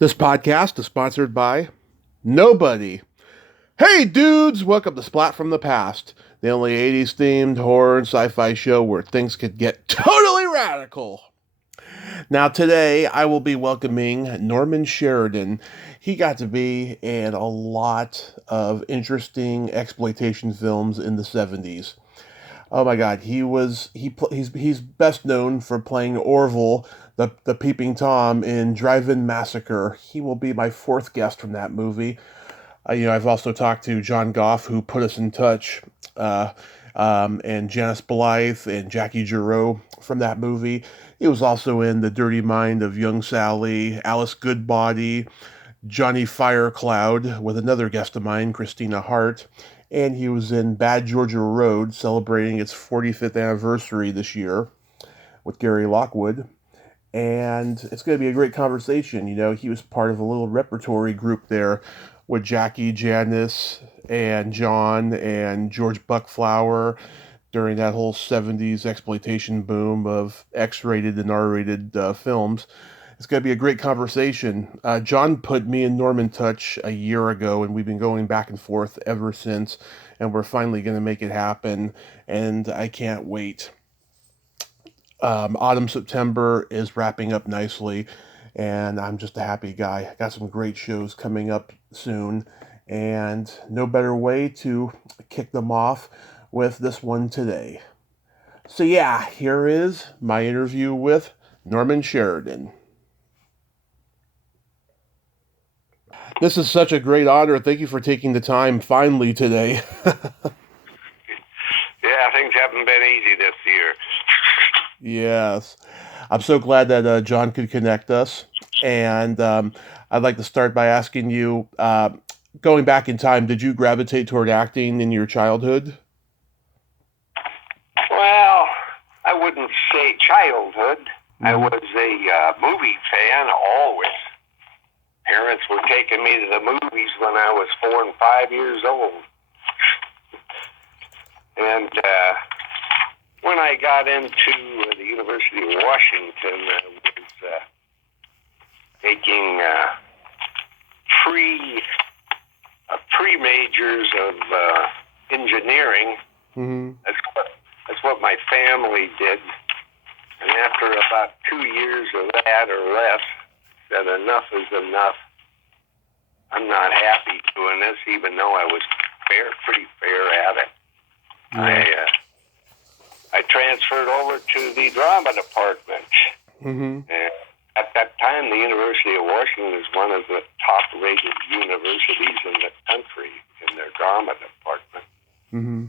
This podcast is sponsored by Nobody. Hey dudes, welcome to Splat from the Past, the only 80s themed horror and sci-fi show where things could get totally radical. Now today I will be welcoming Norman Sheridan. He got to be in a lot of interesting exploitation films in the 70s. Oh my God, he's best known for playing Orville, the peeping Tom in Drive-In Massacre. He will be my fourth guest from that movie. I've also talked to John Goff, who put us in touch, uh, and Janice Blythe and Jackie Giroux from that movie. He was also in The Dirty Mind of Young Sally, Alice Goodbody, Johnny Firecloud with another guest of mine, Christina Hart, and he was in Bad Georgia Road, celebrating its 45th anniversary this year with Gary Lockwood. And it's going to be a great conversation. You know, he was part of a little repertory group there with Jackie, Janice, and John, and George Buckflower during that whole 70s exploitation boom of X-rated and R-rated films. It's going to be a great conversation. John put me and Norman in touch a year ago, and we've been going back and forth ever since, and we're finally going to make it happen, and I can't wait. Autumn September is wrapping up nicely, and I'm just a happy guy. I got some great shows coming up soon, and no better way to kick them off with this one today. So yeah, here is my interview with Norman Sheridan. This is such a great honor. Thank you for taking the time finally today. Yeah, things haven't been easy this year. Yes. I'm so glad that John could connect us. And I'd like to start by asking you, going back in time, did you gravitate toward acting in your childhood? Well, I wouldn't say childhood. I was a movie fan always. Parents were taking me to the movies when I was 4 and 5 years old. And when I got into the University of Washington, I was taking pre-majors of engineering. Mm-hmm. That's what my family did. And after about 2 years of that or less, said enough is enough. I'm not happy doing this, even though I was pretty fair at it. Yeah. I transferred over to the drama department. Mm-hmm. And at that time, the University of Washington is one of the top-rated universities in the country in their drama department. Mm-hmm.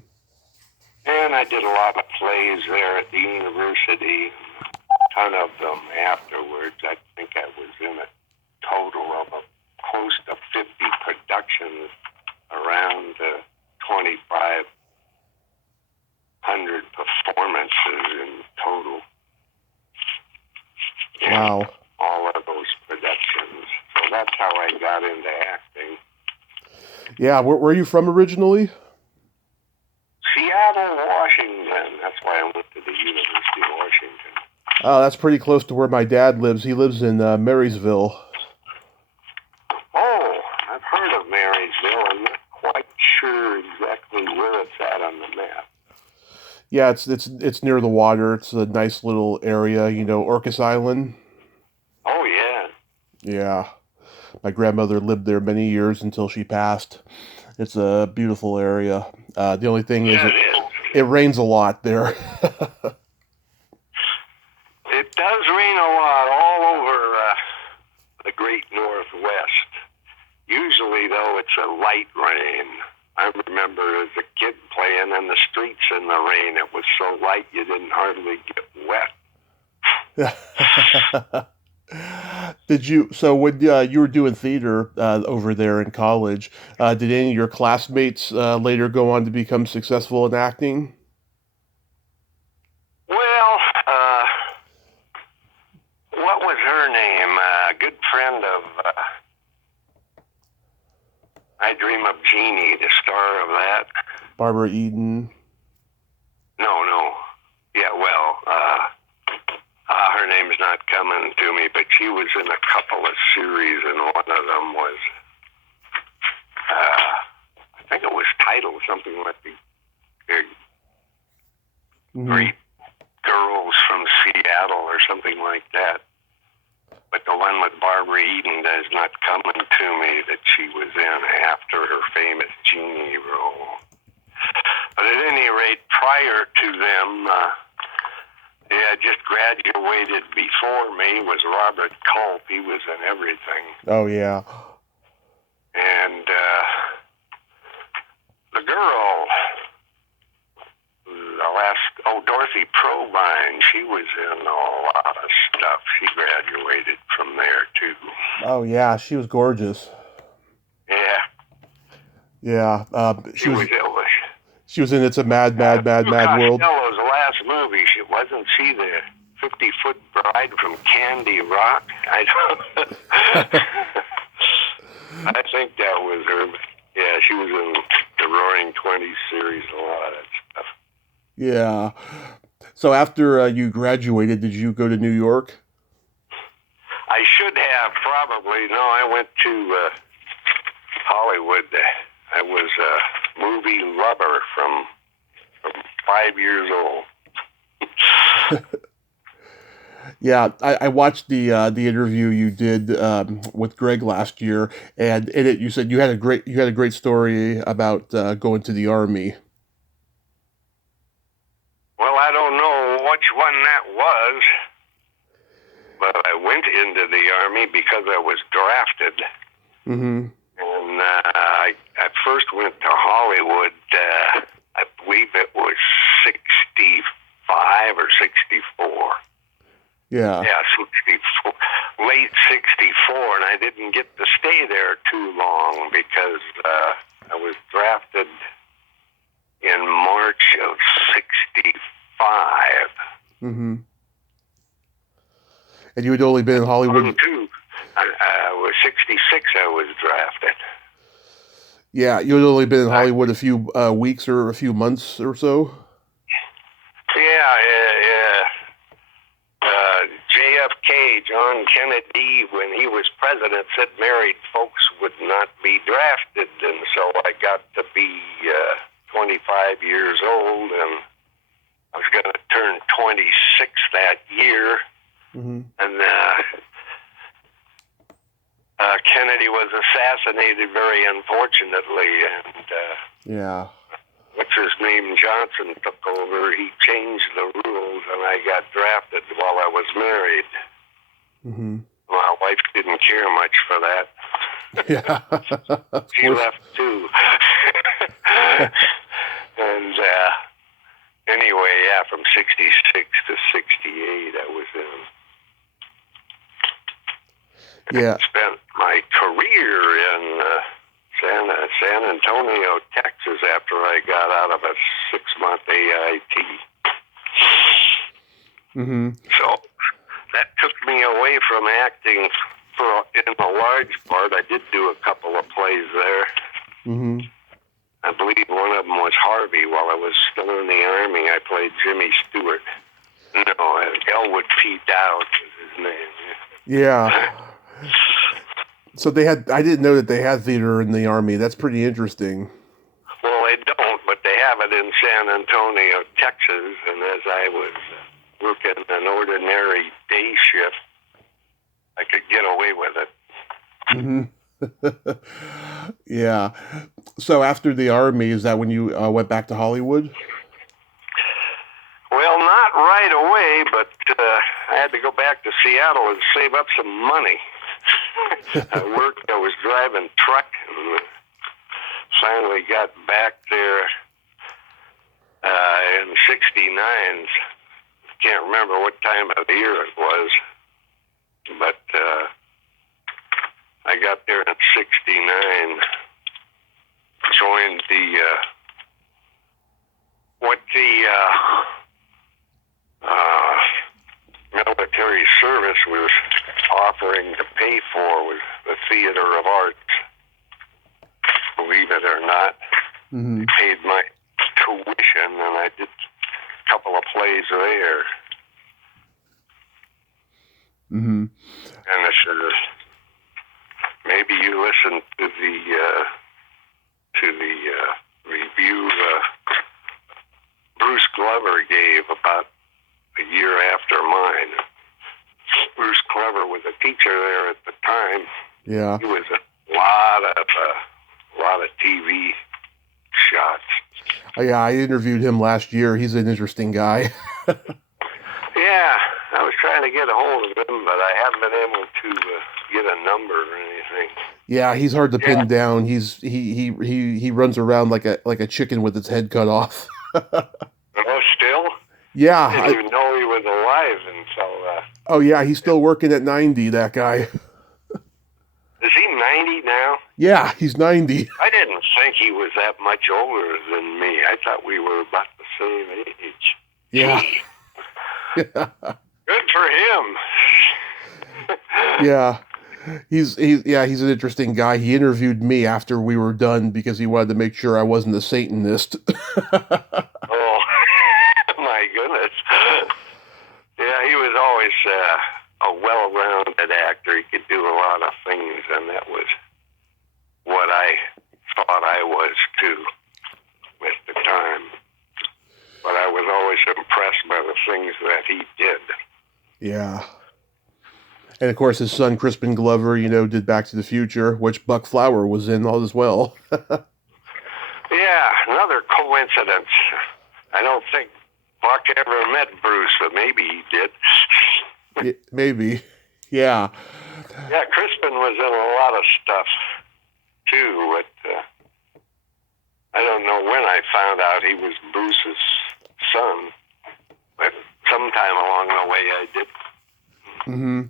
And I did a lot of plays there at the university, a ton of them afterwards. I think I was in a total of close to 50 productions, around 2,500 performances in total. Wow. All of those productions. So that's how I got into acting. Yeah, where are you from originally? Seattle, Washington. That's why I went to the University of Washington. Oh, that's pretty close to where my dad lives. He lives in Marysville. Oh, I've heard of Marysville. I'm not quite sure exactly where it's at on the map. Yeah, it's near the water. It's a nice little area, Orcas Island. Oh, yeah. Yeah. My grandmother lived there many years until she passed. It's a beautiful area. The only thing is it rains a lot there. It does rain a lot all over the great Northwest. Usually, though, it's a light rain. I remember as a kid playing in the streets in the rain. It was so light you didn't hardly get wet. So when you were doing theater over there in college, did any of your classmates later go on to become successful in acting? Well, what was her name? A good friend of I Dream of Jeannie, the star of that. Barbara Eden. No. Yeah, well, Her name's not coming to me, but she was in a couple of series, and one of them was, I think it was titled something like the Great Girls from Seattle or something like that. But the one with Barbara Eden is not coming to me that she was in after her famous Genie role. But at any rate, prior to them, just graduated before me was Robert Culp. He was in everything. Oh, yeah. And the girl, Dorothy Provine, she was in a lot of stuff. She graduated from there, too. Oh, yeah, she was gorgeous. Yeah. Yeah. She was English. She was in It's a Mad, Mad World. Costello's last movie, wasn't she the 50-foot bride from Candy Rock? I think that was her. Yeah, she was in the Roaring Twenties series, a lot of that stuff. Yeah. So after you graduated, did you go to New York? I should have, probably. No, I went to Hollywood. I was a movie lover from 5 years old. Yeah, I watched the interview you did with Greg last year, and in it you said you had a great story about going to the Army. Well, I don't know which one that was, but I went into the Army because I was drafted. Mm-hmm. And I first went to Hollywood, I believe it was 65 or 64. Yeah. Yeah, 64, late 64, and I didn't get to stay there too long because I was drafted in March of 65. Mm-hmm. And you had only been in Hollywood... I was 66, I was drafted. Yeah, you had only been in Hollywood a few weeks or a few months or so? Yeah. JFK, John Kennedy, when he was president, said married folks would not be drafted, and so I got to be 25 years old, and I was going to turn 26 that year, and Kennedy was assassinated very unfortunately, and what's his name, Johnson took over. He changed the rules, and I got drafted while I was married. Mm-hmm. My wife didn't care much for that. Yeah. She left too. And anyway, from 66 to 68, I was in. Yeah. I spent my career in San Antonio, Texas, after I got out of a 6-month AIT. Mm-hmm. So that took me away from acting in a large part. I did do a couple of plays there. Mm-hmm. I believe one of them was Harvey. While I was still in the Army, I played Jimmy Stewart. No, Elwood P. Dowd was his name. Yeah. So I didn't know that they had theater in the Army. That's pretty interesting. Well, they don't, but they have it in San Antonio, Texas, and as I was working an ordinary day shift, I could get away with it. Mm-hmm. Yeah. So after the Army, is that when you went back to Hollywood? Well, not right away, but I had to go back to Seattle and save up some money. I was driving truck, and finally got back there in 69. Can't remember what time of the year it was, but I got there in 69, joined what the military service was offering to pay for was the Theater of Arts. Believe it or not, they paid my tuition, and I did a couple of plays there. Mm-hmm. And I said, maybe you listened to the review Bruce Glover gave about a year after mine. Bruce Glover was a teacher there at the time. Yeah. He was a lot of TV shots. Oh, yeah, I interviewed him last year. He's an interesting guy. Yeah, I was trying to get a hold of him, but I haven't been able to get a number or anything. Yeah, he's hard to pin down. He runs around like a chicken with its head cut off. Oh, still? Yeah. I didn't even know he was alive until... Oh, yeah, he's still working at 90, that guy. Is he 90 now? Yeah, he's 90. I didn't think he was that much older than me. I thought we were about the same age. Yeah. Good for him. Yeah. He's an interesting guy. He interviewed me after we were done because he wanted to make sure I wasn't a Satanist. Oh, my goodness. Yeah, he was always a well-rounded actor. He could do a lot of things, and that was what I thought I was, too, at the time. But I was always impressed by the things that he did. Yeah. And, of course, his son, Crispin Glover, did Back to the Future, which Buck Flower was in all as well. Yeah, another coincidence. I don't think Buck ever met Bruce, but maybe he did. Yeah, maybe. Yeah. Yeah, Crispin was in a lot of stuff, too. But I don't know when I found out he was Bruce's son. But sometime along the way I did. Mm-hmm.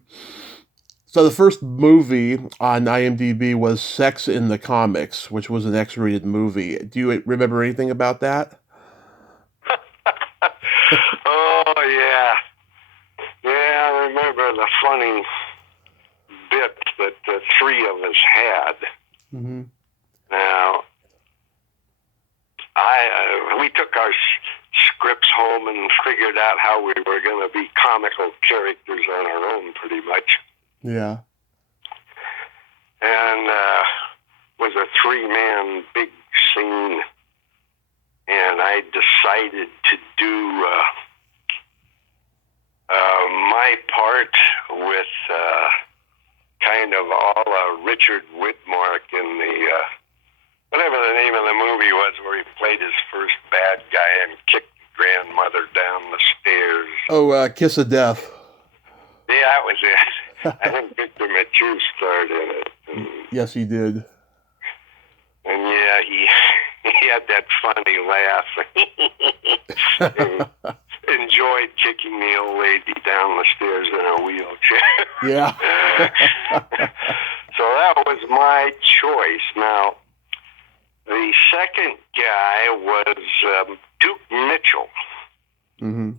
So the first movie on IMDb was Sex in the Comics, which was an X-rated movie. Do you remember anything about that? Oh, yeah. Yeah, I remember the funny bit that the three of us had. Mm-hmm. Now, we took our scripts home and figured out how we were going to be comical characters on our own, pretty much. Yeah. And was a three-man big scene, and I decided to do my part with kind of all Richard Widmark in the whatever the name of the movie was, where he played his first bad guy and kicked grandmother down the stairs. Oh, Kiss of Death. Yeah, that was it. I think Victor Mathieu starred in it. Yes, he did. And yeah, he had that funny laugh. He enjoyed kicking the old lady down the stairs in a wheelchair. Yeah. So that was my choice. Now, the second guy was Duke Mitchell. Mm-hmm.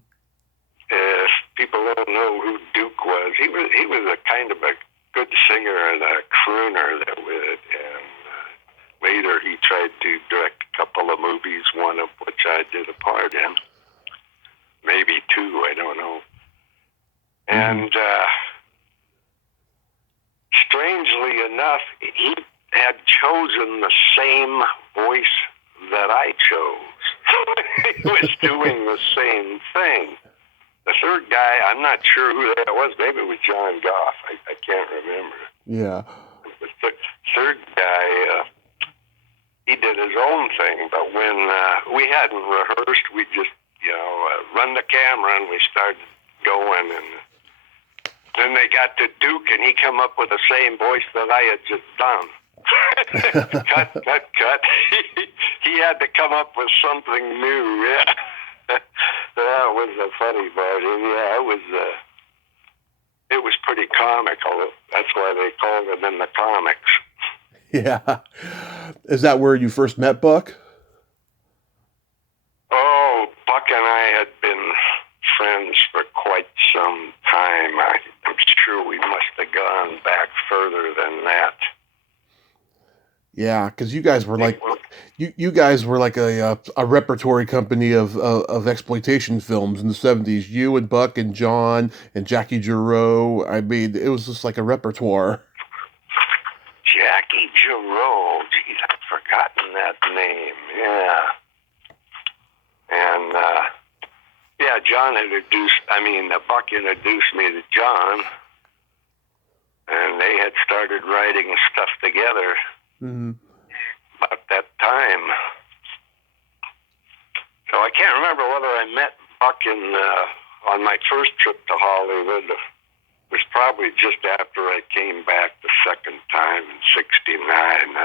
If people don't know who Duke was, he was a kind of a good singer and a crooner that would, and later he tried to direct a couple of movies, one of which I did a part in, maybe two, I don't know. Mm-hmm. And strangely enough, he had chosen the same voice that I chose. He was doing the same thing. The third guy, I'm not sure who that was. Maybe it was John Goff. I can't remember. Yeah. The third guy, he did his own thing. But when we hadn't rehearsed, we just, run the camera and we started going. And then they got to Duke, and he come up with the same voice that I had just done. cut. He had to come up with something new. Yeah. That was the funny part. Yeah, it was pretty comical. That's why they called him in the comics. Yeah. Is that where you first met Buck? Oh, Buck and I had been friends for quite some time. I'm sure we must have gone back further than that. Yeah, because you guys were like You guys were like a repertory company of exploitation films in the 70s. You and Buck and John and Jackie Giroux. I mean, it was just like a repertoire. Jackie Giroux. Geez, I've forgotten that name. Yeah. And, yeah, Buck introduced me to John, and they had started writing stuff together about that time. So I can't remember whether I met Buck on my first trip to Hollywood. It was probably just after I came back the second time in '69.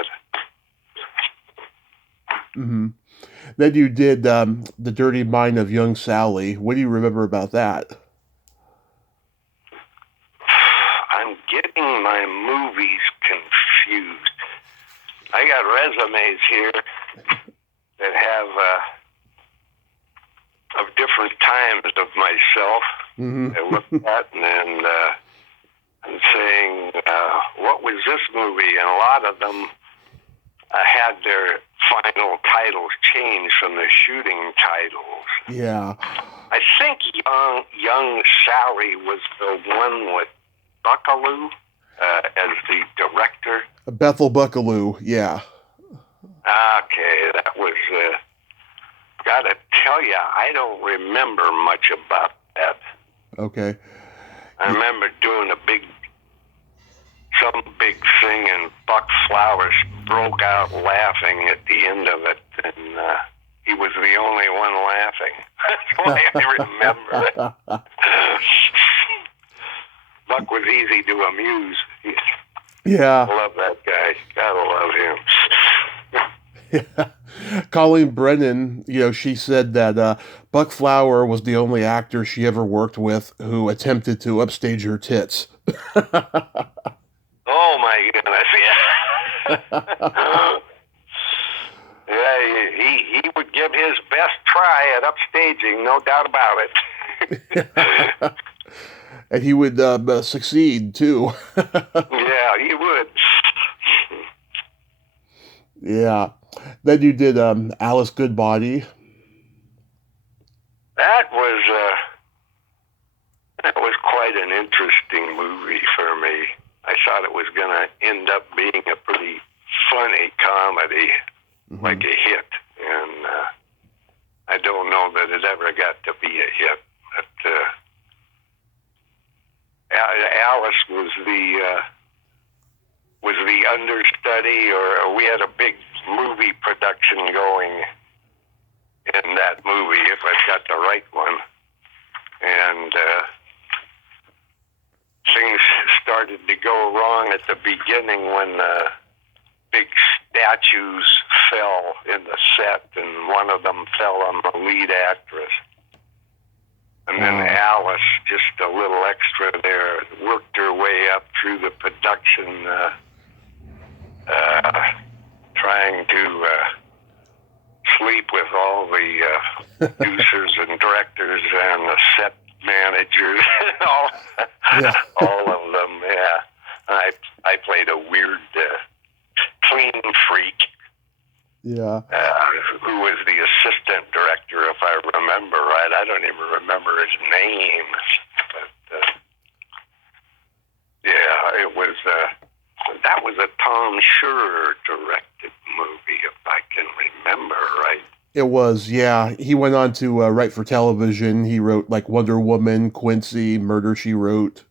Then you did The Dirty Mind of Young Sally. What do you remember about that? I'm getting my movies confused. I got resumes here that have of different times of myself. I looked at and saying, what was this movie? And a lot of them had their final titles changed from the shooting titles. Yeah. I think Young Sally was the one with Buckaloo as the director. Bethel Buckaloo, yeah. Okay, that was... gotta tell you, I don't remember much about that. Okay. I remember doing some big thing, and Buck Flowers broke out laughing at the end of it, and he was the only one laughing. That's why I remember it. Buck was easy to amuse. Yeah. I love that guy. Gotta love him. Yeah. Colleen Brennan, she said that Buck Flower was the only actor she ever worked with who attempted to upstage her tits. Oh my goodness! Yeah, yeah. He would give his best try at upstaging, no doubt about it. And he would succeed too. Yeah, he would. Yeah. Then you did Alice Goodbody. That was quite an interesting movie for me. I thought it was going to end up being a pretty funny comedy, like a hit, and I don't know that it ever got to be a hit. But Alice was the understudy, or we had a big movie production going in that movie, if I've got the right one. And things started to go wrong at the beginning when big statues fell in the set, and one of them fell on the lead actress. And then Alice, just a little extra there, worked her way up through the production, trying to sleep with all the producers and directors and the set managers, all of them. Yeah, I played a weird clean freak. Yeah. Who was the assistant director, if I remember right. I don't even remember his name. But, yeah, it was, that was a Tom Scherrer directed movie, if I can remember right. It was, yeah. He went on to write for television. He wrote, like, Wonder Woman, Quincy, Murder, She Wrote.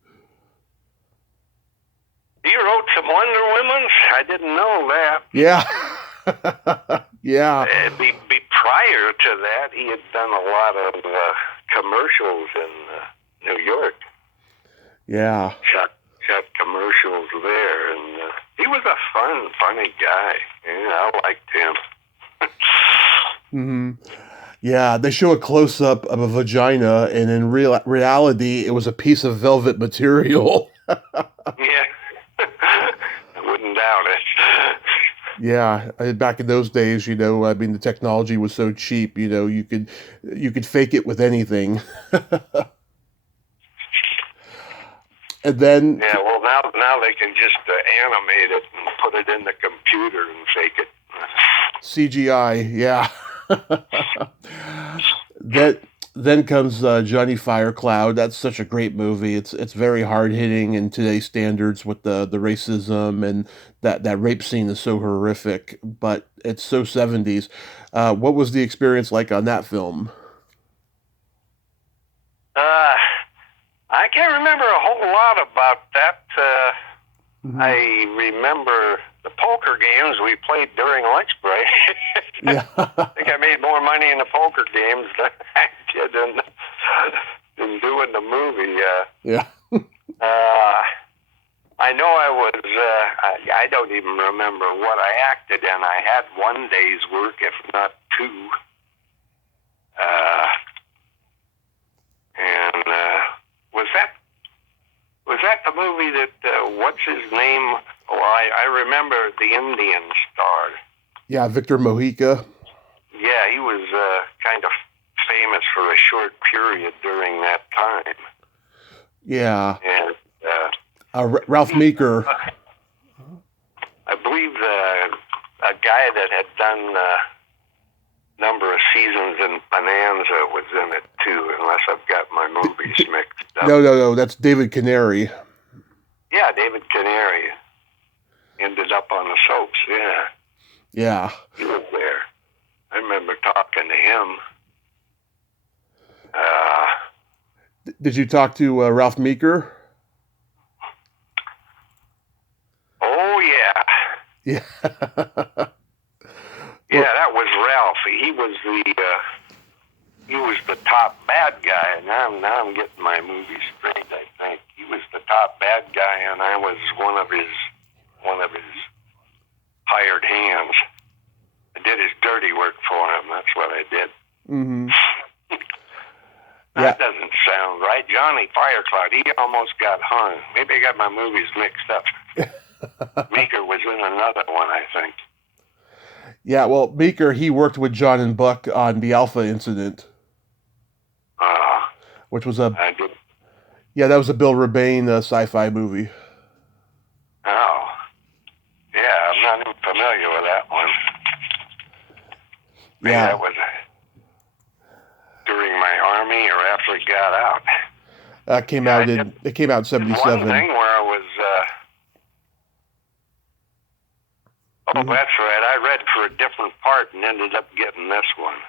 He wrote some Wonder Womans? I didn't know that. Yeah. Yeah. Prior to that, he had done a lot of commercials in New York. Yeah. Shot commercials there, and he was a funny guy. Yeah, I liked him. Yeah, they show a close-up of a vagina, and in reality, it was a piece of velvet material. Yeah. I wouldn't doubt it. Yeah, back in those days, the technology was so cheap, you could fake it with anything. And then... Yeah, well, now they can just animate it and put it in the computer and fake it. CGI, yeah. that then comes Johnny Firecloud. That's such a great movie. It's very hard hitting in today's standards with the racism, and that rape scene is so horrific, but it's so 70s. What was the experience like on that film? Uh, I can't remember a whole lot about that. Mhm. I remember the poker games we played during lunch break. Yeah. I think I made more money in the poker games than I did in doing the movie. Yeah. I know I was, I don't even remember what I acted in. I had one day's work, if not two. And was that the movie that, what's his name? Oh, I remember the Indian starred. Yeah, Victor Mojica. Yeah, he was kind of famous for a short period during that time. Yeah. And Ralph Meeker. I believe a guy that had done a number of seasons in Bonanza was in it too, unless I've got my movies mixed up. No. That's David Canary. Yeah, David Canary ended up on the soaps, yeah. Yeah. He was there. I remember talking to him. Did you talk to Ralph Meeker? Oh, yeah. Yeah. Yeah, that was Ralph. He was the top bad guy. Now I'm getting my movies straight, I think. He was the top bad guy, and I was one of his hired hands. I did his dirty work for him. That's what I did. Mm-hmm. That doesn't sound right. Johnny Firecloud, he almost got hung. Maybe I got my movies mixed up. Meeker was in another one, I think. Yeah, well, Meeker, he worked with John and Buck on the Alpha Incident, which was I did. Yeah, that was a Bill Rebane sci-fi movie. Oh, yeah, I'm not even familiar with that one. Maybe Yeah. that was during my army or after it got out. It came out in '77. One thing where I was, Mm-hmm. That's right, I read for a different part and ended up getting this one.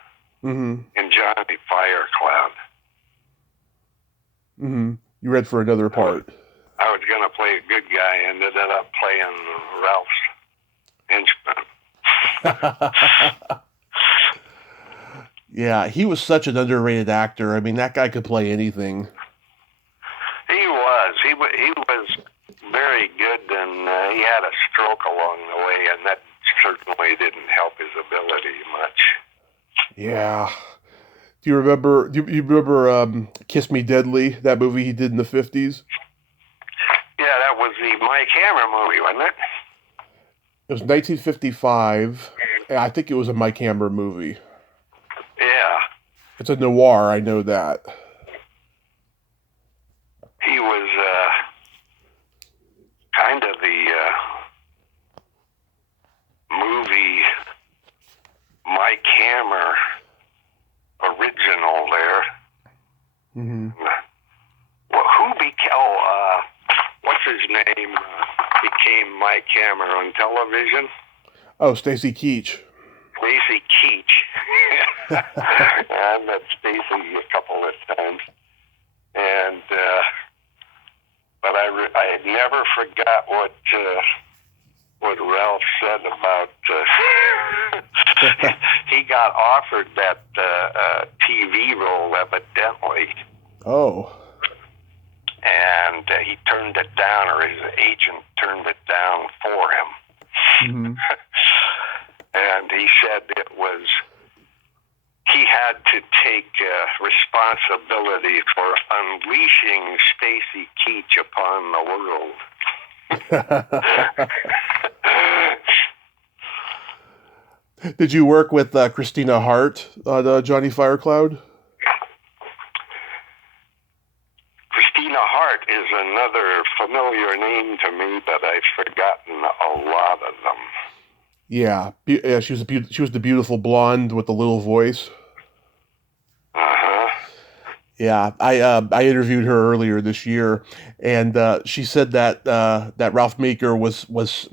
Mm-hmm. In Johnny Firecloud. Mm-hmm. You read for another part. I was going to play a good guy and ended up playing Ralph's henchman. Yeah, he was such an underrated actor. I mean, that guy could play anything. He was. He was very good, and he had a stroke along the way, and that certainly didn't help his ability much. Yeah. Do you remember Kiss Me Deadly, that movie he did in the 50s? Yeah, that was the Mike Hammer movie, wasn't it? It was 1955. I think it was a Mike Hammer movie. Yeah. It's a noir, I know that. He was kind of the movie Mike Hammer original there. Mm-hmm. Well, what's his name? Became Mike Hammer on television. Oh, Stacy Keach. Stacy Keach. I met Stacy a couple of times, and but I never forgot what Ralph said about. He got offered that TV role, evidently. Oh. And he turned it down, or his agent turned it down for him. Mm-hmm. And he said he had to take responsibility for unleashing Stacy Keach upon the world. Did you work with Christina Hart on Johnny Firecloud? Christina Hart is another familiar name to me, but I've forgotten a lot of them. Yeah, yeah, she was the beautiful blonde with the little voice. Uh-huh. Yeah, I interviewed her earlier this year, and she said that that Ralph Meeker was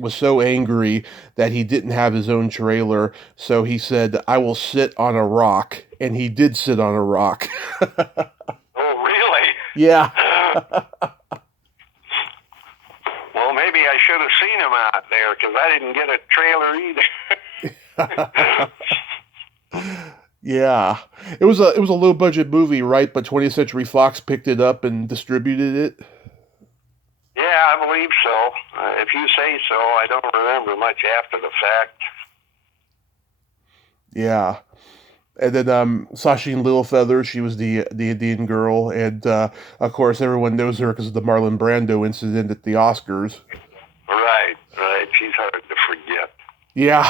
so angry that he didn't have his own trailer, so he said, "I will sit on a rock," and he did sit on a rock. Oh, really? Yeah. Well, maybe I should have seen him out there because I didn't get a trailer either. Yeah, it was a low budget movie, right? But 20th Century Fox picked it up and distributed it. Yeah, I believe so. If you say so, I don't remember much after the fact. Yeah, and then Sasheen Littlefeather, she was the Indian girl, and of course everyone knows her because of the Marlon Brando incident at the Oscars. Right, right. She's hard to forget. Yeah,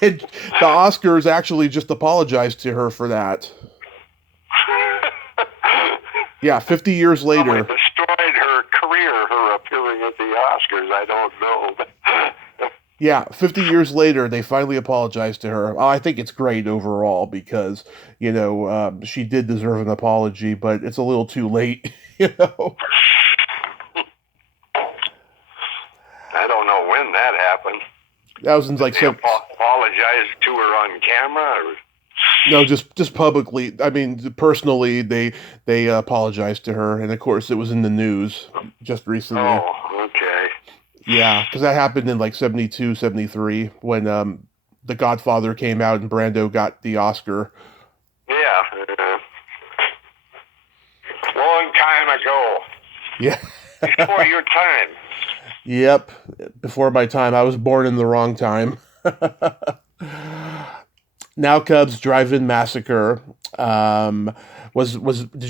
and the Oscars actually just apologized to her for that. Yeah, 50 years Probably later. destroyed her career, her appearing at the Oscars. I don't know. Yeah, 50 years later, they finally apologized to her. I think it's great overall because, she did deserve an apology, but it's a little too late, I don't know when that happened. That was in like They apologized to her on camera? Or? No, just publicly. I mean, personally, they apologized to her, and of course, it was in the news just recently. Oh, okay. Yeah, because that happened in like 72, 73 when The Godfather came out and Brando got the Oscar. Yeah. Long time ago. Yeah. Before your time. Yep, before my time. I was born in the wrong time. Now Cubs Drive-In Massacre. Did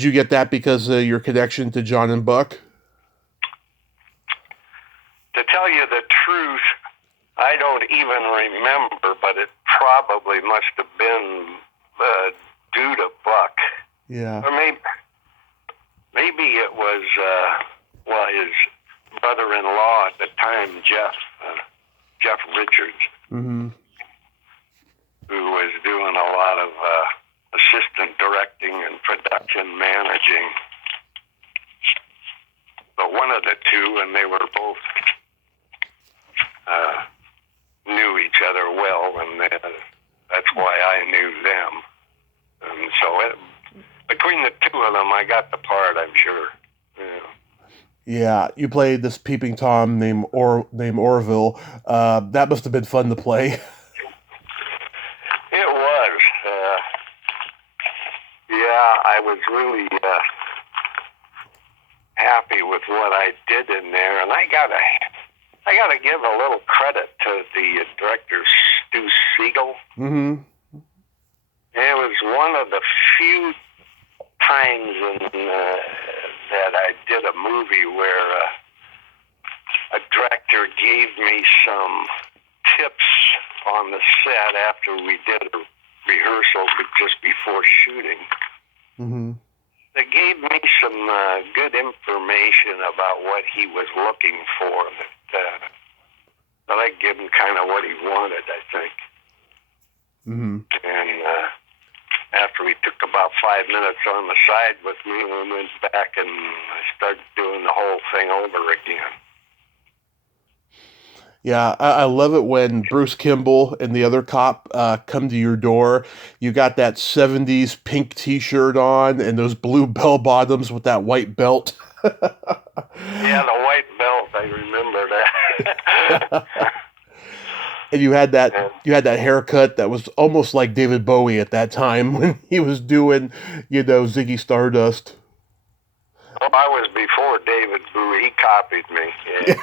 you get that because of your connection to John and Buck? To tell you the truth, I don't even remember, but it probably must have been due to Buck. Yeah. Or maybe it was, his brother-in-law at the time, Jeff Richards, Mm-hmm. who was doing a lot of assistant directing and production managing. But one of the two, and they were both knew each other well, and that's why I knew them. And so between the two of them, I got the part, I'm sure. Yeah. Yeah, you played this peeping Tom named Orville. That must have been fun to play. It was. Yeah, I was really happy with what I did in there, and I gotta give a little credit to the director, Stu Siegel. Mm-hmm. It was one of the few times that I did a movie where a director gave me some tips on the set after we did a rehearsal just before shooting. Mm-hmm. They gave me some good information about what he was looking for. That I gave him kind of what he wanted, I think. Mm-hmm. And after he took about 5 minutes on the side with me, we went back and I started doing the whole thing over again. Yeah, I love it when Bruce Kimball and the other cop come to your door. You got that 70s pink t-shirt on and those blue bell bottoms with that white belt. Yeah, the white belt, I remember that. And you had that haircut that was almost like David Bowie at that time when he was doing, Ziggy Stardust. Oh, I was before David Bowie. He copied me. Yeah.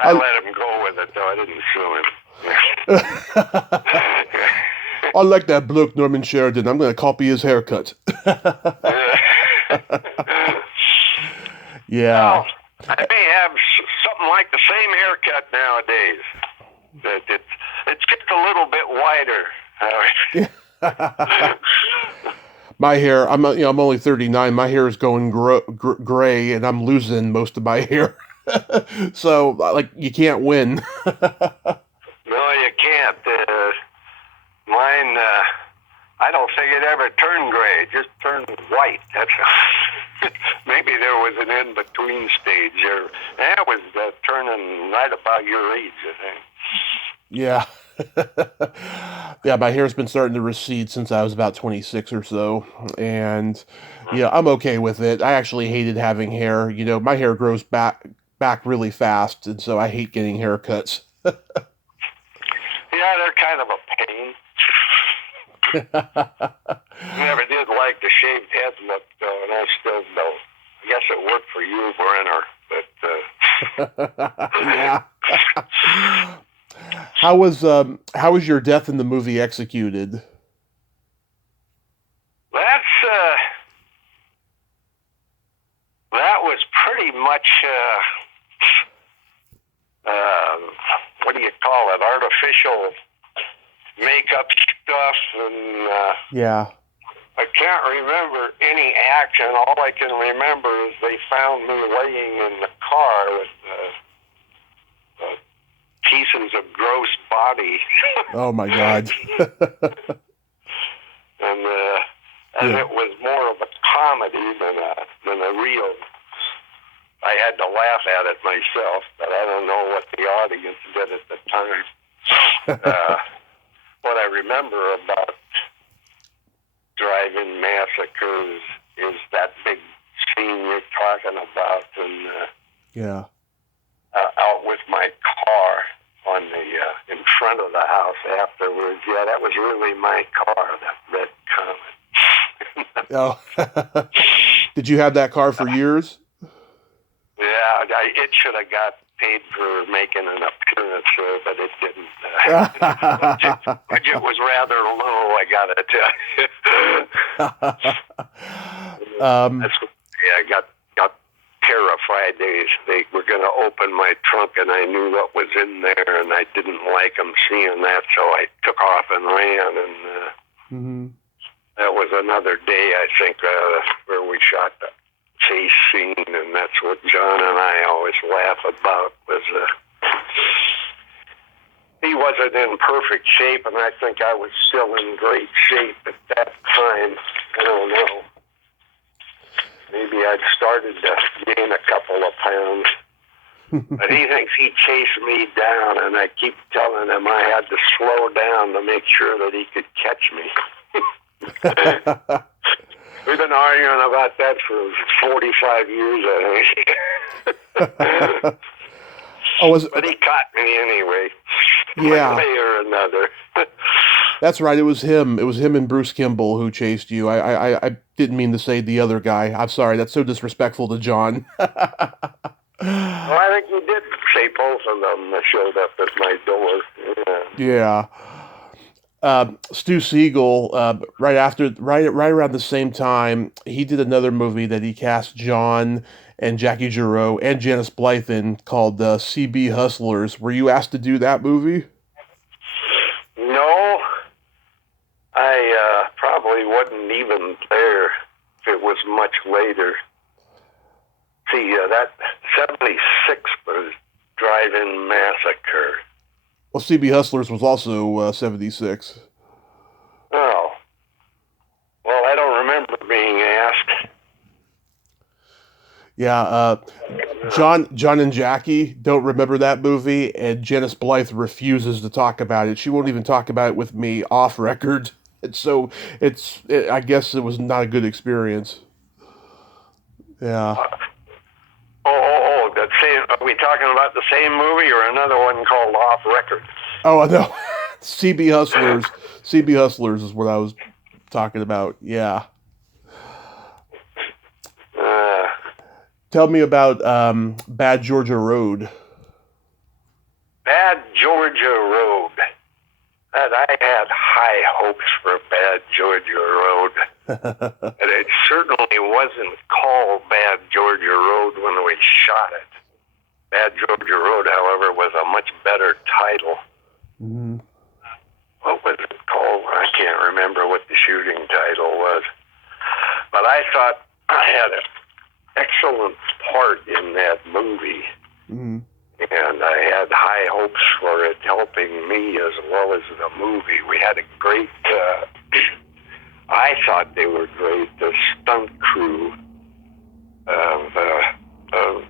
I let him go with it, though. I didn't sue him. I like that bloke, Norman Sheridan. I'm going to copy his haircut. Yeah. Well, I may have something like the same haircut nowadays. It's just a little bit wider. My hair, I'm only 39. My hair is going gray, and I'm losing most of my hair. So, like, you can't win. No, you can't. Mine, I don't think it ever turned gray. It just turned white. That's maybe there was an in-between stage there. That was turning right about your age, I think. Yeah. Yeah, my hair's been starting to recede since I was about 26 or so. And yeah, I'm okay with it. I actually hated having hair. You know, my hair grows back really fast, and so I hate getting haircuts. Yeah, they're kind of a pain. Never did like the shaved head look, though, and I still don't. I guess it worked for you, Brenner, but Yeah. How was your death in the movie executed? that was pretty much what do you call it? Artificial makeup stuff, and Yeah. I can't remember any action. All I can remember is they found me laying in the car with pieces of gross body. Oh my God. And it was more of a comedy than a real. I had to laugh at it myself, but I don't know what the audience did at the time. What I remember about Drive-In Massacre is that big scene you're talking about, and Yeah. out with my car on the in front of the house afterwards. Yeah, that was really my car, that red Comet. Oh. Did you have that car for years? Yeah, it should have got paid for making an appearance, but it didn't. Budget was rather low, I gotta tell you. I got terrified. They were going to open my trunk, and I knew what was in there, and I didn't like them seeing that, so I took off and ran, and that was another day, I think, where we shot the chase scene, and that's what John and I always laugh about, was he wasn't in perfect shape, and I think I was still in great shape at that time. I don't know. Maybe I'd started to gain a couple of pounds. But he thinks he chased me down, and I keep telling him I had to slow down to make sure that he could catch me. We've been arguing about that for 45 years, I think. But he caught me anyway. Yeah. One way or another. That's right. It was him. It was him and Bruce Kimball who chased you. I didn't mean to say the other guy. I'm sorry. That's so disrespectful to John. Well, I think you did say both of them that showed up at my door. Yeah. Stu Siegel, right around the same time, he did another movie that he cast John and Jackie Giroux and Janice Blythe in, called CB Hustlers. Were you asked to do that movie? No, I probably wasn't even there if it was much later. See, that 76 was Drive-In Massacre. Well, CB Hustlers was also 76. Oh. Well, I don't remember being asked. Yeah, John and Jackie don't remember that movie, and Janice Blythe refuses to talk about it. She won't even talk about it with me off record. And so I guess it was not a good experience. Yeah. That same. Are we talking about the same movie or another one called Off Record? Oh no, CB Hustlers. CB Hustlers is what I was talking about. Yeah. Tell me about Bad Georgia Road. Bad Georgia Road. And I had high hopes for Bad Georgia Road. And it certainly wasn't called Bad Georgia Road when we shot it. Bad Georgia Road, however, was a much better title. Mm-hmm. What was it called? I can't remember what the shooting title was. But I thought I had an excellent part in that movie. Mm-hmm. And I had high hopes for it helping me as well as the movie. We had a great, I thought they were great, the stunt crew of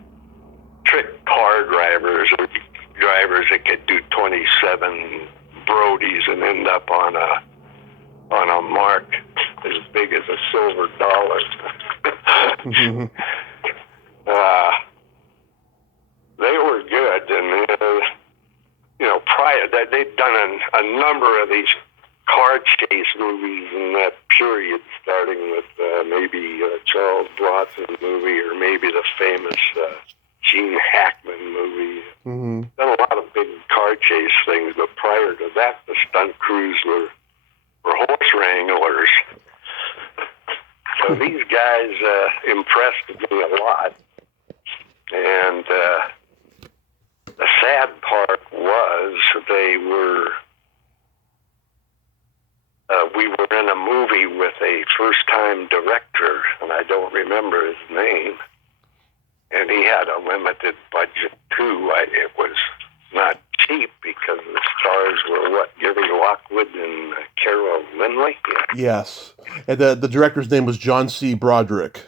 trick car drivers, or drivers that could do 27 Brodies and end up on a mark as big as a silver dollar. Mm-hmm. They were good, and prior that they'd done a number of these car chase movies in that period, starting with maybe Charles Bronson movie, or maybe the famous Gene Hackman movie. Mm-hmm. Done a lot of big car chase things, but prior to that, the stunt crews were horse wranglers. So these guys impressed me a lot. And the sad part was we were in a movie with a first-time director, and I don't remember his name, and he had a limited budget too. It was not cheap because the stars were Gary Lockwood and Carol Lindley. Yes. And the director's name was John C. Broderick.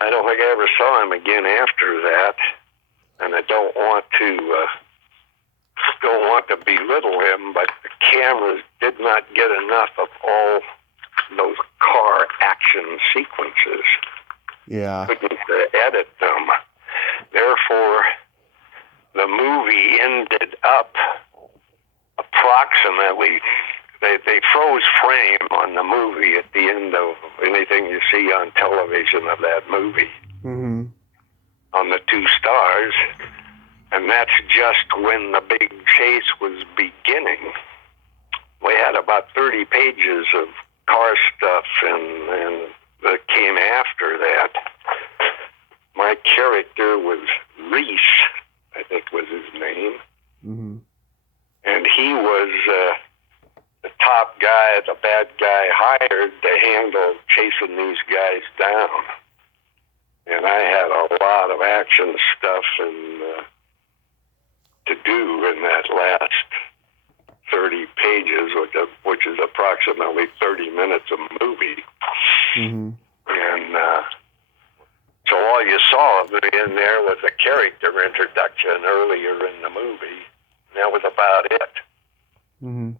I don't think I ever saw him again after that, and I don't want to belittle him, but the cameras did not get enough of all those car action sequences. Yeah. Couldn't edit them. Therefore, the movie ended up approximately, they froze frame on the movie at the end of anything you see on television of that movie. Mm-hmm. On the two stars, and that's just when the big chase was beginning. We had about 30 pages of car stuff and that came after that. My character was Reese, I think was his name. Mm-hmm. And he was the top guy, the bad guy hired to handle chasing these guys down. And I had a lot of action stuff to do in that last 30 pages, which is approximately 30 minutes of movie. Mm-hmm. And so all you saw of it in there was a character introduction earlier in the movie. And that was about it. Mm-hmm.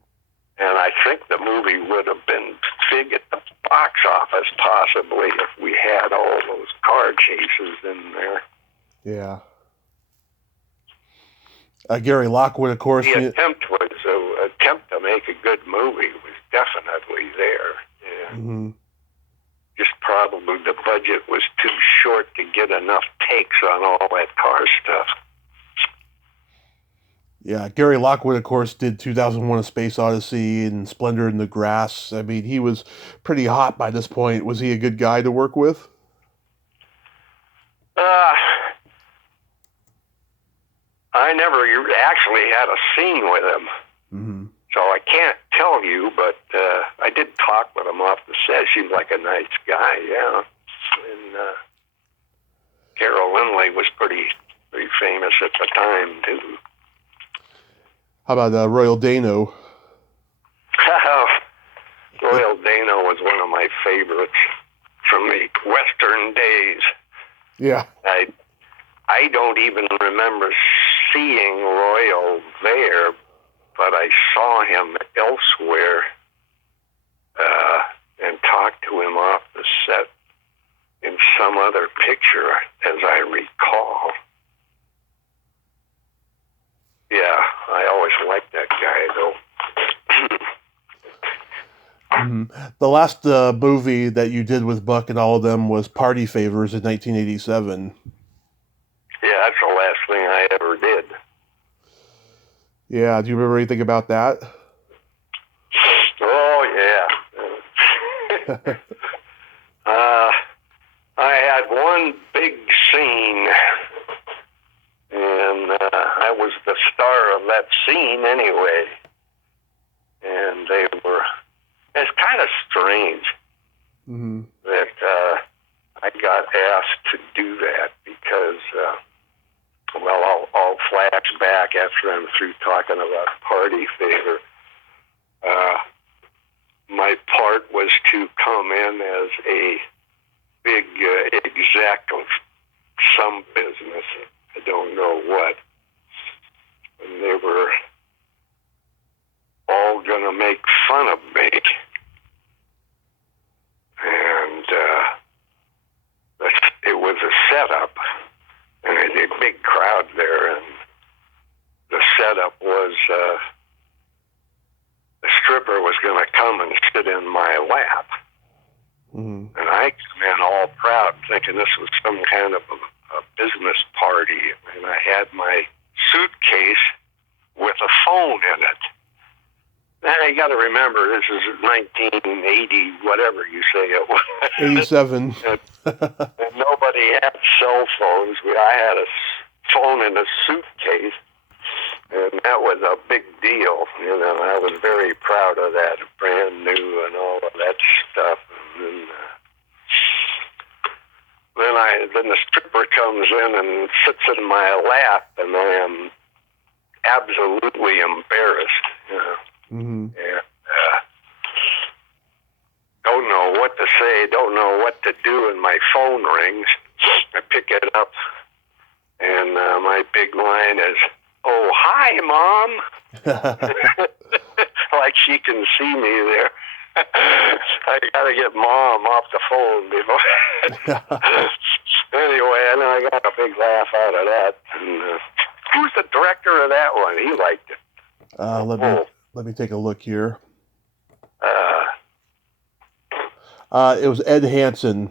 And I think the movie would have been big at the box office, possibly, if we had all those car chases in there. Yeah. Gary Lockwood, of course. The attempt to make a good movie was definitely there. Yeah. Mm-hmm. Just probably the budget was too short to get enough takes on all that car stuff. Yeah, Gary Lockwood, of course, did 2001: A Space Odyssey and Splendor in the Grass. I mean, he was pretty hot by this point. Was he a good guy to work with? I never actually had a scene with him. Mm-hmm. So I can't tell you, but I did talk with him off the set. Seemed like a nice guy, yeah. And Carol Lindley was pretty famous at the time, too. How about Royal Dano? Royal Dano was one of my favorites from the Western days. Yeah. I don't even remember seeing Royal there, but I saw him elsewhere and talked to him off the set in some other picture, as I recall. Yeah, I always liked that guy, though. Mm-hmm. The last movie that you did with Buck and all of them was Party Favors in 1987. Yeah, that's the last thing I ever did. Yeah, do you remember anything about that? Oh, yeah. I had one big scene, and I was the star of that scene anyway. And it's kind of strange that I got asked to do that because well, I'll flash back after I'm through talking about party favor. My part was to come in as a big exec of some business. I don't know what. And they were all going to make fun of me. And it was a setup. And a big crowd there. And the setup was the stripper was going to come and sit in my lap. Mm-hmm. And I came in all proud, thinking this was some kind of a business party. And I had my suitcase with a phone in it. Now, you got to remember, this is 1980, whatever you say it was. 87. and nobody had cell phones. I had a phone in a suitcase. And that was a big deal, you know. I was very proud of that, brand new and all of that stuff. And then the stripper comes in and sits in my lap, and I am absolutely embarrassed, you know. Mm-hmm. And don't know what to say, don't know what to do, and my phone rings. I pick it up, and my big line is, "Oh, hi, Mom." Like she can see me there. I got to get Mom off the phone before. Anyway, and I got a big laugh out of that. And, who's the director of that one? He liked it. Let me take a look here. It was Ed Hansen.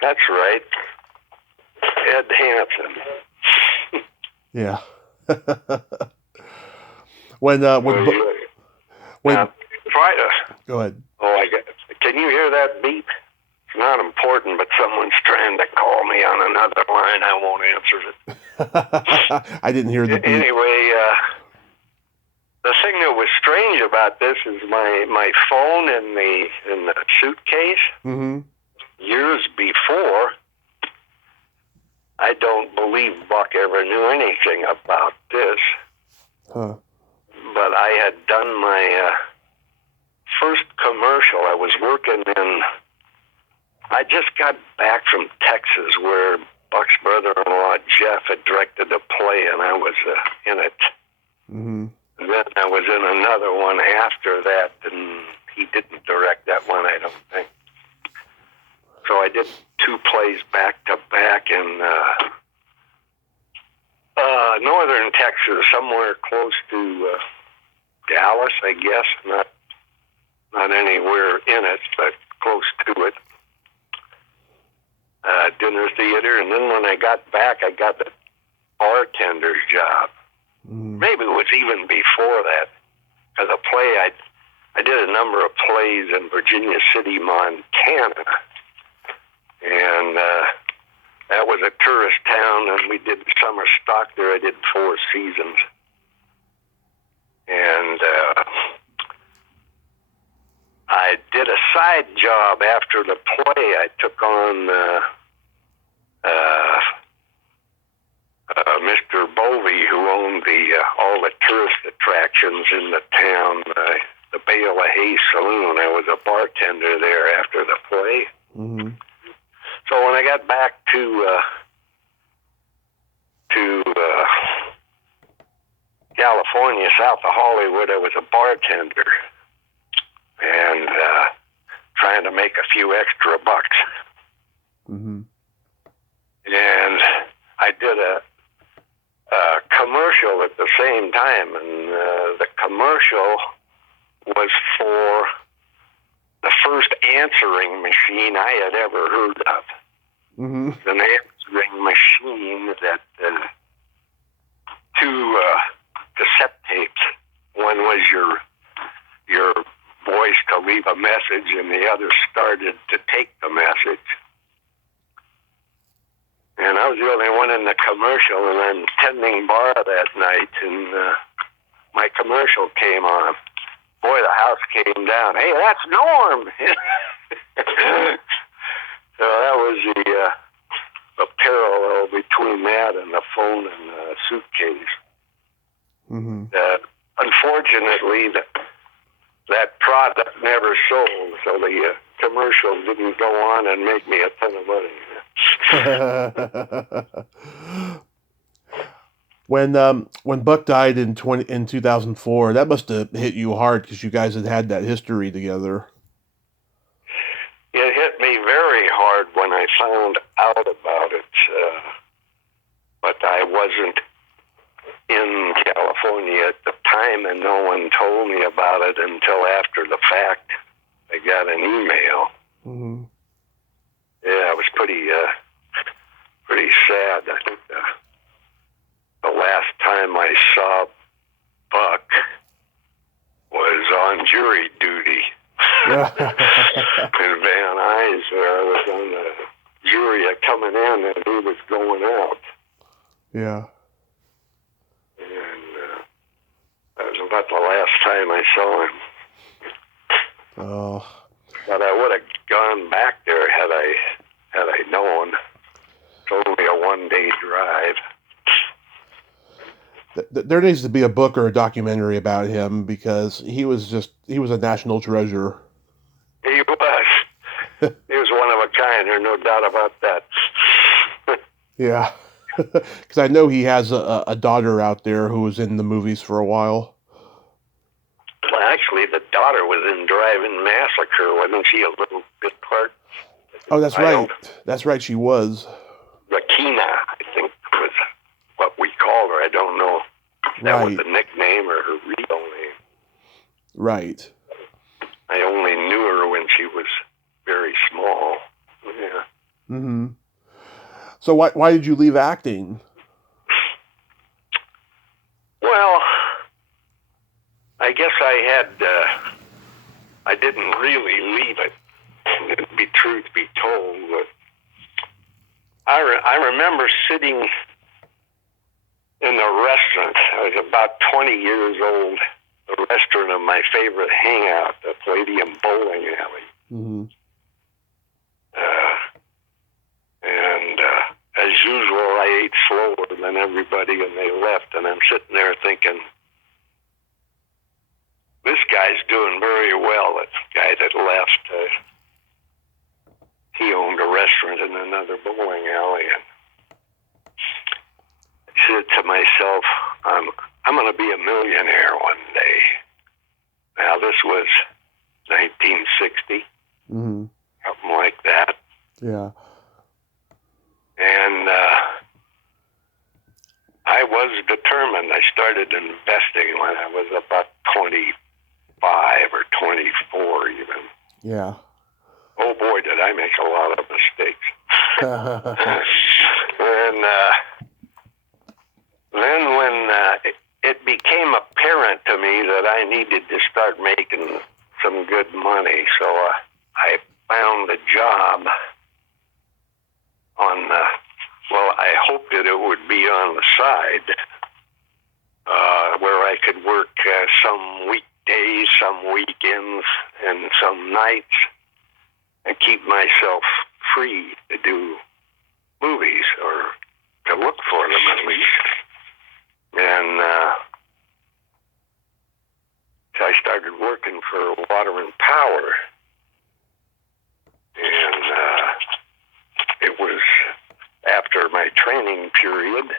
That's right. Ed Hansen. Yeah. when try to go ahead. Oh, can you hear that beep? It's not important, but someone's trying to call me on another line. I won't answer it. I didn't hear the beep. Anyway, the thing that was strange about this is my phone in the suitcase. Mm-hmm. Years before, I don't believe Buck ever knew anything about this. Huh. But I had done my first commercial. I was working I just got back from Texas where Buck's brother-in-law, Jeff, had directed a play, and I was in it. Mm-hmm. And then I was in another one after that, and he didn't direct that one, I don't think. So I did 2 plays back to back in northern Texas, somewhere close to Dallas, I guess. Not anywhere in it, but close to it. Dinner theater, and then when I got back, I got the bartender's job. Mm. Maybe it was even before that, because a play I did a number of plays in Virginia City, Montana. And that was a tourist town, and we did summer stock there. I did 4 seasons. And I did a side job after the play. I took on Mr. Bovey, who owned all the tourist attractions in the town, the Bale of Hay Saloon. I was a bartender there after the play. Mm-hmm. So when I got back to California, south of Hollywood, I was a bartender and trying to make a few extra bucks. Mm-hmm. And I did a commercial at the same time, and the commercial was for the first answering machine I had ever heard of. Mm-hmm. An answering machine that 2 cassette tapes. One was your voice to leave a message, and the other started to take the message. And I was the only one in the commercial, and I'm tending bar that night, and my commercial came on. Boy, the house came down. Hey, that's Norm! So that was the parallel between mat and the phone and the suitcase. Mm-hmm. Unfortunately, that product never sold, so the commercial didn't go on and make me a ton of money. When Buck died in 2004, that must have hit you hard because you guys had that history together. It hit me very hard when I found out about it, but I wasn't in California at the time, and no one told me about it until after the fact. I got an email. Mm-hmm. Yeah, it was pretty sad. I think the last time I saw Buck was on jury duty. In Van Nuys, I was on the jury coming in, and he was going out. Yeah. And that was about the last time I saw him. Oh. But I would have gone back there had I known. It's only a one-day drive. There needs to be a book or a documentary about him because he was a national treasure. He was. He was one of a kind. There's no doubt about that. Yeah. Because I know he has a daughter out there who was in the movies for a while. Well, actually, the daughter was in Driving Massacre. Wasn't she a little bit part? Oh, that's right. That's right, she was. Rakina, I think, was what we called her. I don't know if that was a nickname or her real name. Right. I only knew her when she was very small. Yeah. Mm-hmm. So why did you leave acting? Well, I guess I didn't really leave it, truth be told. But I remember sitting in the restaurant. I was about 20 years old. The restaurant of my favorite hangout, the Palladium Bowling Alley. Mm-hmm. And as usual, I ate slower than everybody, and they left. And I'm sitting there thinking, this guy's doing very well. That guy that left, he owned a restaurant in another bowling alley. And I said to myself, I'm going to be a millionaire one day. Now, this was 1960, something like that. Yeah. And I was determined. I started investing when I was about 25 or 24 even. Yeah. Oh boy, did I make a lot of mistakes. And then when it became apparent to me that I needed to start making some good money, so I found a job on I hoped that it would be on the side, where I could work some weekdays, some weekends, and some nights, and keep myself free to do movies, or to look for them at least. And so I started working for Water and Power, and it was after my training period.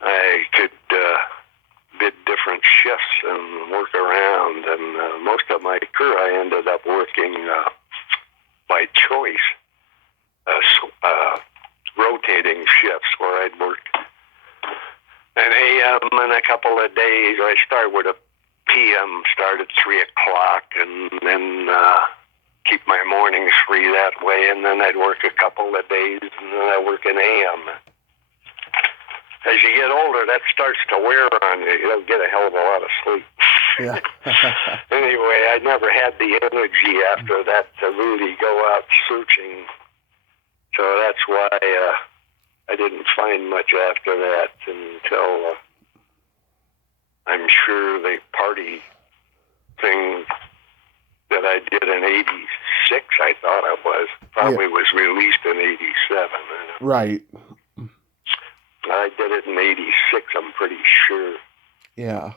I could bid different shifts and work around, and most of my career I ended up working by choice, rotating shifts where I'd work an AM and a couple of days. I start with a PM, start at 3 o'clock, and then keep my mornings free that way, and then I'd work a couple of days, and then I'd work an AM. As you get older, that starts to wear on you. You don't get a hell of a lot of sleep. Yeah. Anyway, I never had the energy after that to really go out searching. So that's why I didn't find much after that until I'm sure the party thing that I did in 86, I thought I was, probably was released in 87. Right. I did it in '86. I'm pretty sure. Yeah.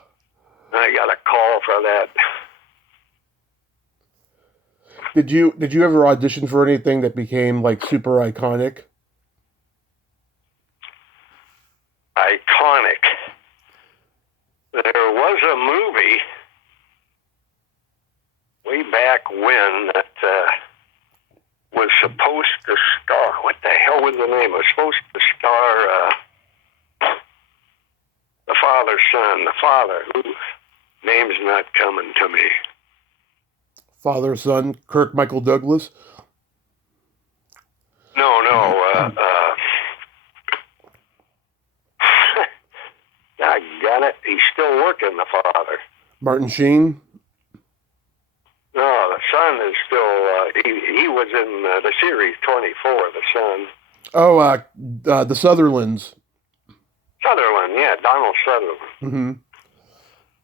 I got a call for that. Did you ever audition for anything that became like super iconic? Iconic. There was a movie way back when that was supposed to star. What the hell was the name? It was supposed to star the father, son, the father. Whose name's not coming to me. Father, son, Kirk Michael Douglas? No. I got it. He's still working, the father. Martin Sheen? No, the son is still, he was in the series 24, the son. Oh, the Sutherlands. Sutherland, yeah, Donald Sutherland. Mm-hmm.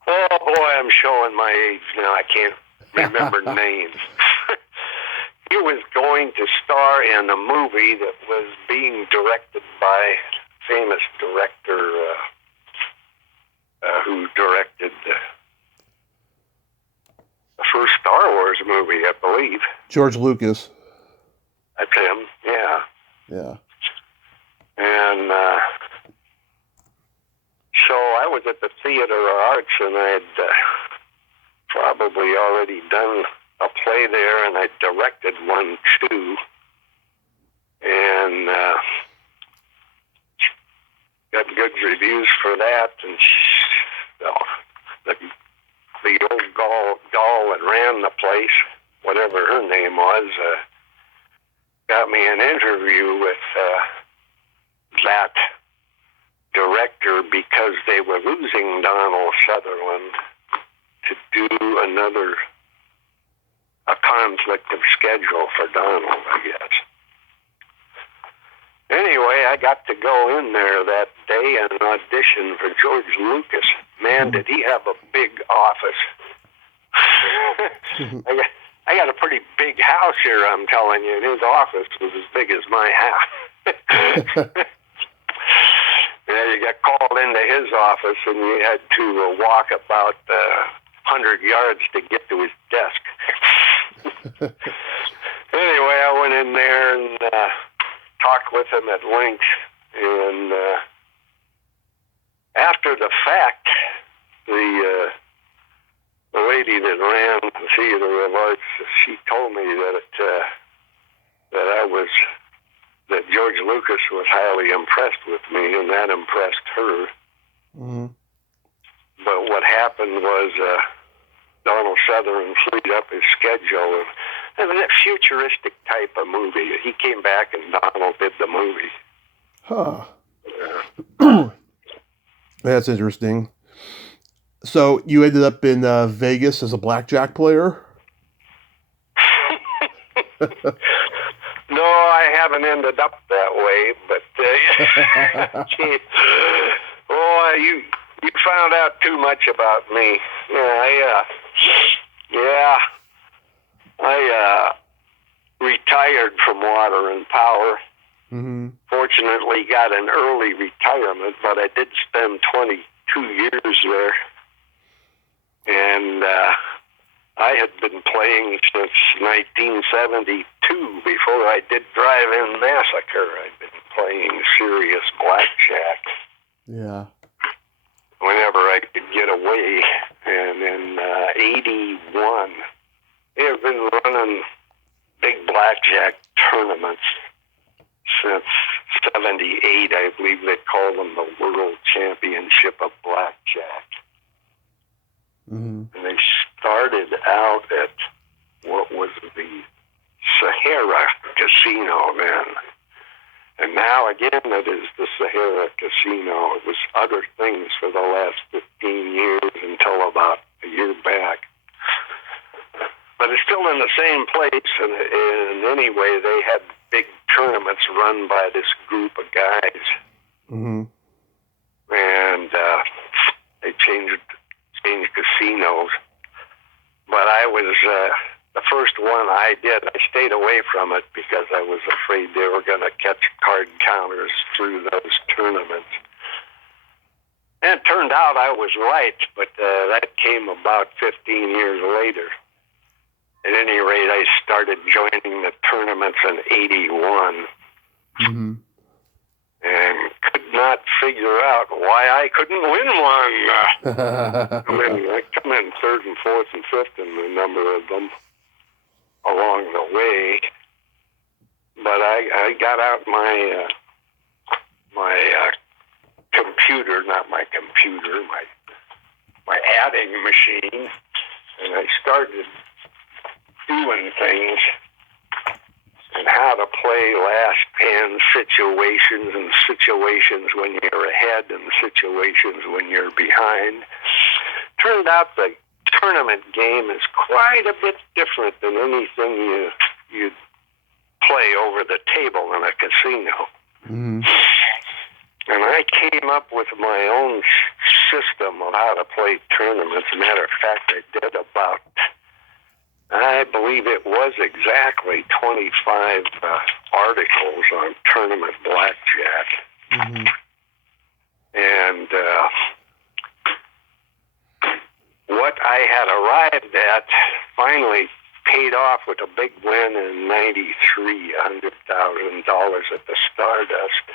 Oh, boy, I'm showing my age now. I can't remember names. He was going to star in a movie that was being directed by a famous director who directed the first Star Wars movie, I believe. George Lucas. That's him, yeah. Yeah. And so I was at the Theater of Arts, and I had probably already done a play there, and I directed one too. And got good reviews for that. And the old doll that ran the place, whatever her name was, got me an interview with that director because they were losing Donald Sutherland to do a conflict of schedule for Donald, I guess. Anyway, I got to go in there that day and audition for George Lucas. Man, did he have a big office. I got a pretty big house here, I'm telling you. His office was as big as my house. Yeah, you got called into his office and you had to walk about 100 yards to get to his desk. Anyway, I went in there and talked with him at length, and after the fact, the lady that ran the Theater of Arts, she told me that George Lucas was highly impressed with me, and that impressed her. Mm-hmm. But what happened was Donald Sutherland freed up his schedule, and it was a futuristic type of movie. He came back and Donald did the movie. Huh. That's interesting. So you ended up in Vegas as a blackjack player? No, I haven't ended up that way, but gee, boy, you found out too much about me. I retired from Water and Power. Mm-hmm. Fortunately, got an early retirement, but I did spend 22 years there. And I had been playing since 1972. Before I did Drive-In Massacre, I'd been playing serious blackjack. Yeah. Whenever I could get away. And in 81, they have been running big blackjack tournaments since 78. I believe they call them the World Championship of Blackjack. Mm-hmm. And they started out at what was the Sahara Casino then. And now again it is the Sahara Casino. It was other things for the last 15 years until about a year back. But it's still in the same place, and anyway, they had big tournaments run by this group of guys. Mm-hmm. And they changed casinos. But I was the first one I did. I stayed away from it because I was afraid they were going to catch card counters through those tournaments. turned out I was right, but that came about 15 years later. At any rate, I started joining the tournaments in 81. Mm-hmm. And could not figure out why I couldn't win one. I come in third and fourth and fifth in a number of them along the way. But I got out my computer, not my computer, my adding machine, and I started doing things and how to play last hand situations and situations when you're ahead and situations when you're behind. Turned out the tournament game is quite a bit different than anything you'd play over the table in a casino. Mm-hmm. And I came up with my own system of how to play tournaments. As a matter of fact, I did about, I believe it was exactly 25 articles on tournament blackjack. Mm-hmm. And what I had arrived at finally paid off with a big win in '93, $100,000 at the Stardust.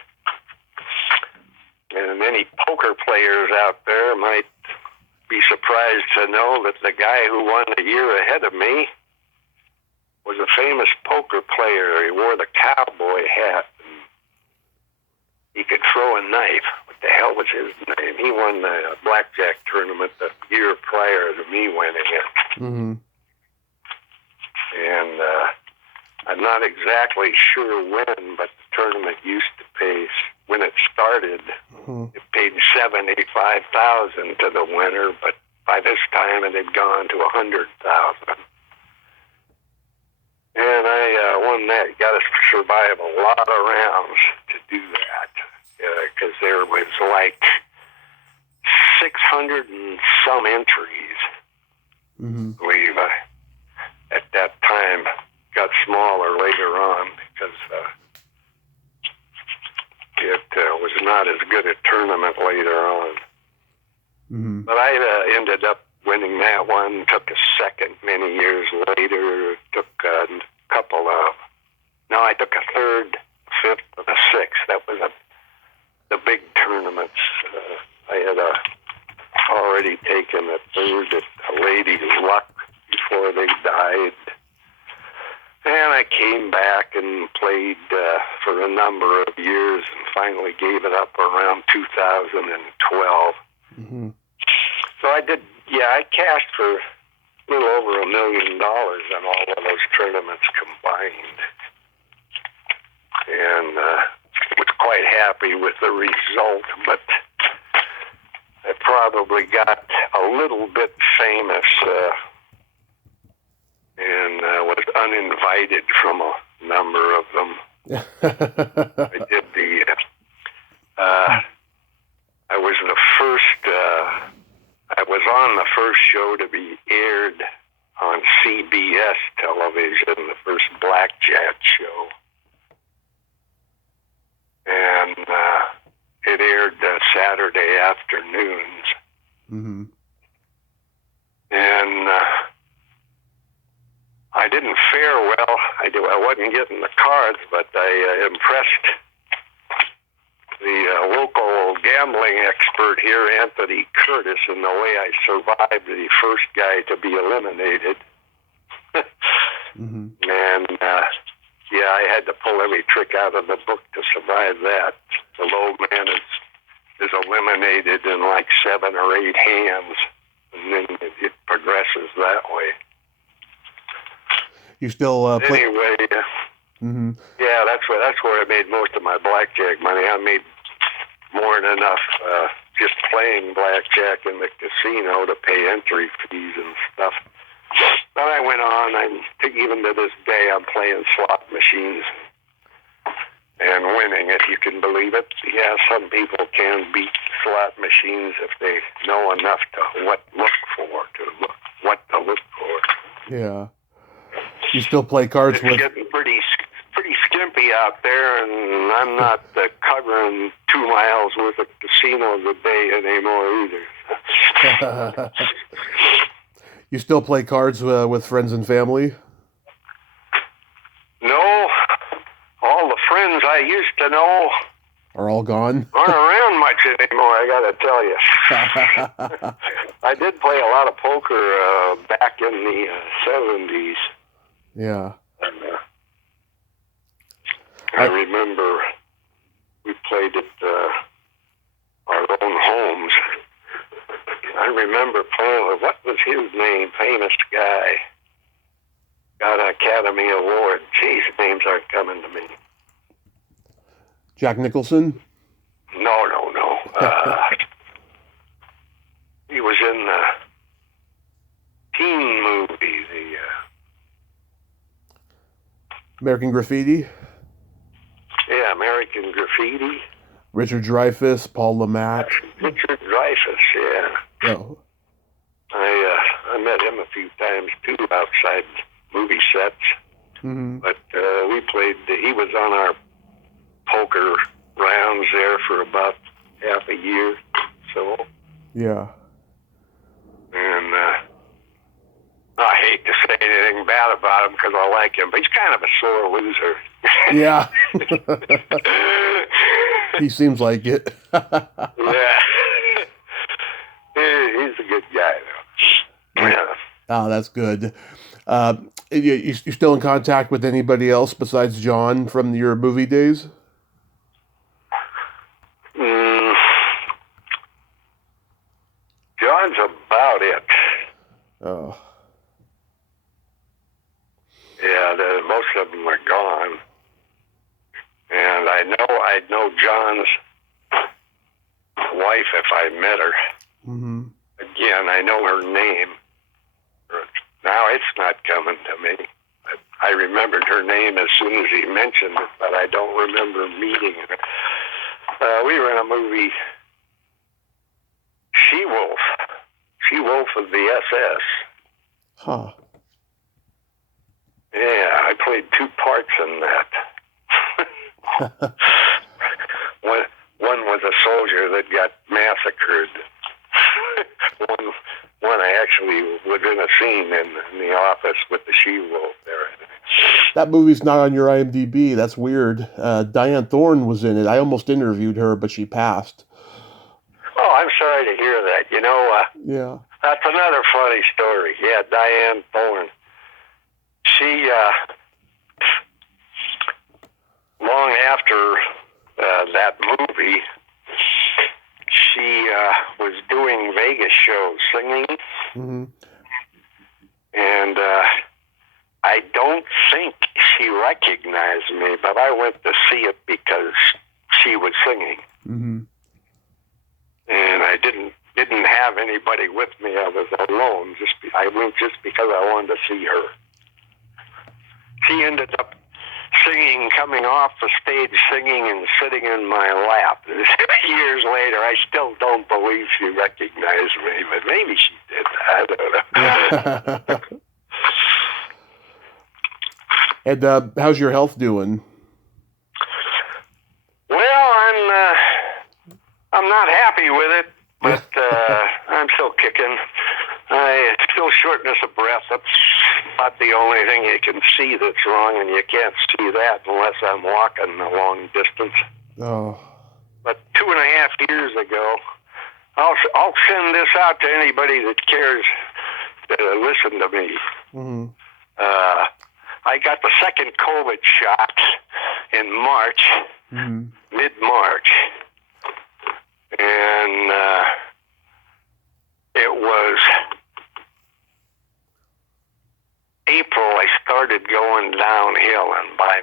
And many poker players out there might be surprised to know that the guy who won a year ahead of me was a famous poker player. He wore the cowboy hat. And he could throw a knife. What the hell was his name? He won the blackjack tournament the year prior to me winning it. Mm-hmm. And I'm not exactly sure when, but the tournament used to pay, when it started, it paid $75,000 to the winner, but by this time it had gone to $100,000. And I won that. You got to survive a lot of rounds to do that, because there was like 600 and some entries. Mm-hmm. I believe at that time got smaller later on because it was not as good a tournament later on. Mm-hmm. But I ended up winning that one, took a second many years later, took a couple of, no, I took a third, fifth, and a sixth. That was the big tournaments. I had already taken a third at Lady Luck before they died. And I came back and played for a number of years and finally gave it up around 2012. Mm-hmm. So I did, I cashed for a little over $1 million in all of those tournaments combined. And was quite happy with the result, but I probably got a little bit famous and was uninvited from a number of them. I did I was the first, I was on the first show to be aired on CBS television, the first blackjack show. And it aired Saturday afternoons. Mm-hmm. And I didn't fare well. I wasn't getting the cards, but I impressed the local gambling expert here, Anthony Curtis, in the way I survived the first guy to be eliminated. Mm-hmm. And I had to pull every trick out of the book to survive that. The low man is eliminated in like 7 or 8 hands, and then it progresses that way. You still play? Anyway, Mm-hmm. yeah, that's where I made most of my blackjack money. I made more than enough just playing blackjack in the casino to pay entry fees and stuff. But I went on, and even to this day, I'm playing slot machines and winning, if you can believe it. Yeah, some people can beat slot machines if they know enough to what to look for. Yeah. You still play cards it's with? Getting pretty skimpy out there, and and I'm not covering 2 miles worth of casinos a day anymore either. You still play cards with friends and family? No, all the friends I used to know Are all gone? aren't around much anymore, I gotta tell you. I did play a lot of poker back in the 70s. Yeah. And, I remember we played at our own homes. I remember playing with, what was his name, famous guy, got an Academy Award. Geez, names aren't coming to me. Jack Nicholson? No. He was in the teen movie, the American Graffiti? yeah, American Graffiti. Richard Dreyfuss, Paul Le Mat. Richard Dreyfuss, yeah. Oh. I met him a few times too outside movie sets. Mm-hmm. But we played. He was on our poker rounds there for about half a year. So. Yeah. And I hate to say anything bad about him because I like him, but he's kind of a sore loser. Yeah. He seems like it. Yeah. He's a good guy, though. Yeah. Oh, that's good. You still in contact with anybody else besides John from your movie days? John's about it. Oh. Yeah, most of them are gone. And I'd know John's wife if I met her. Mm-hmm. Again, I know her name. Now it's not coming to me. I remembered her name as soon as he mentioned it, but I don't remember meeting her. We were in a movie, She-Wolf. She-Wolf of the SS. Huh. Yeah, I played 2 parts in that. One was a soldier that got massacred. One I actually was in a scene in the office with the She-Wolf there. That movie's not on your IMDb. That's weird. Diane Thorne was in it. I almost interviewed her, but she passed. Oh, I'm sorry to hear that. You know, Yeah. that's another funny story. Yeah, Diane Thorne. She, long after that movie, she was doing Vegas shows, singing. Mm-hmm. And I don't think she recognized me, but I went to see it because she was singing. Mm-hmm. And I didn't have anybody with me. I was alone. I went just because I wanted to see her. She ended up singing, coming off the stage singing and sitting in my lap. Years later, I still don't believe she recognized me, but maybe she did. I don't know. And how's your health doing? Well, I'm not happy with it, but I'm still kicking. I still shortness of breath. That's about the only thing you can see that's wrong, and you can't see that unless I'm walking a long distance. Oh. But 2.5 years ago, I'll send this out to anybody that cares to listen to me. Mm-hmm. I got the second COVID shot in March, mid-March, and it was April I started going downhill, and by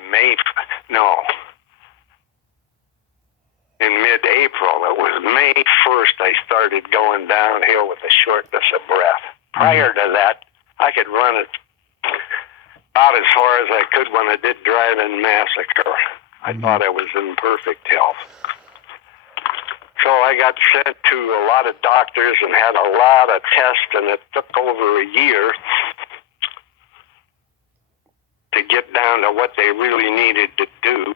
in mid-April, it was May 1st I started going downhill with a shortness of breath. Prior to that, I could run it about as far as I could when I did drive in Massacre. I thought I was in perfect health. So I got sent to a lot of doctors and had a lot of tests, and it took over a year to get down to what they really needed to do.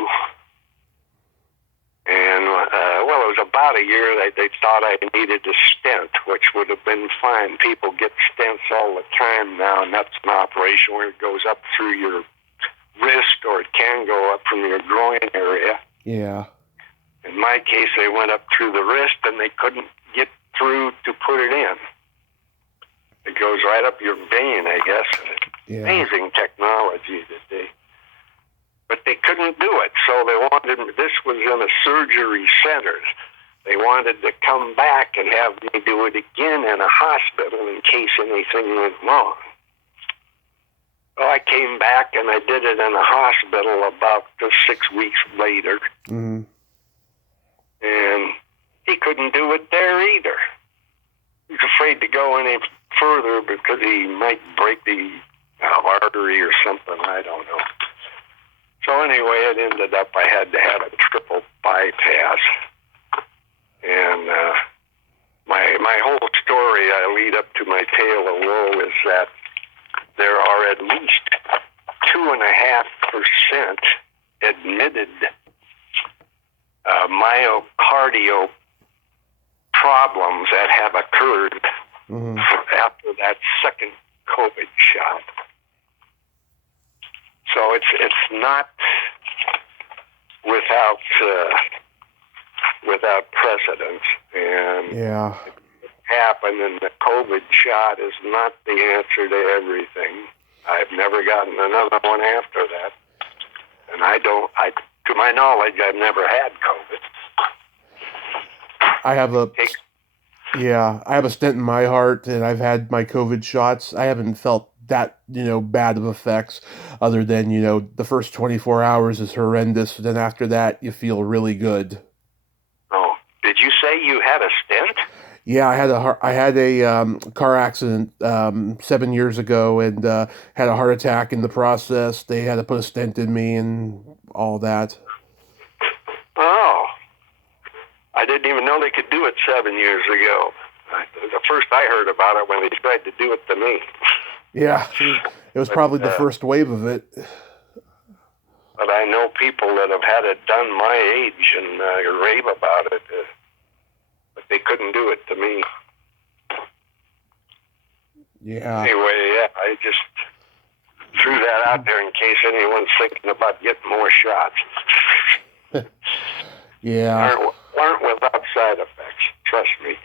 goes, about a year, they thought I needed a stent, which would have been fine. People get stents all the time now, and that's an operation where it goes up through your wrist, or it can go up from your groin area. Yeah. In my case, they went up through the wrist, and they couldn't get through to put it in. It goes right up your vein, I guess. Yeah. Amazing technology that but they couldn't do it. So they wanted, this was in a surgery center. They wanted to come back and have me do it again in a hospital in case anything went wrong. Well, I came back and I did it in a hospital about 6 weeks later. Mm-hmm. And he couldn't do it there either. He was afraid to go any further because he might break the artery or something. I don't know. So anyway, it ended up I had to have a triple bypass. And my whole story, I lead up to my tale of woe, is that there are at least 2.5% admitted myocardial problems that have occurred after that second COVID shot. So it's not without precedent, and it happened. And the COVID shot is not the answer to everything. I've never gotten another one after that, and to my knowledge, I've never had COVID. I have a stent in my heart, and I've had my COVID shots. I haven't felt that, bad of effects, other than, the first 24 hours is horrendous. Then after that, you feel really good. Oh, did you say you had a stent? Yeah, I had a car accident 7 years ago, and had a heart attack in the process. They had to put a stent in me and all that. Oh, I didn't even know they could do it 7 years ago. The first I heard about it when they tried to do it to me. Yeah, it was probably the first wave of it. But I know people that have had it done my age and rave about it, but they couldn't do it to me. Yeah. Anyway, I just threw that out there in case anyone's thinking about getting more shots. Yeah. Aren't without side effects. Trust me.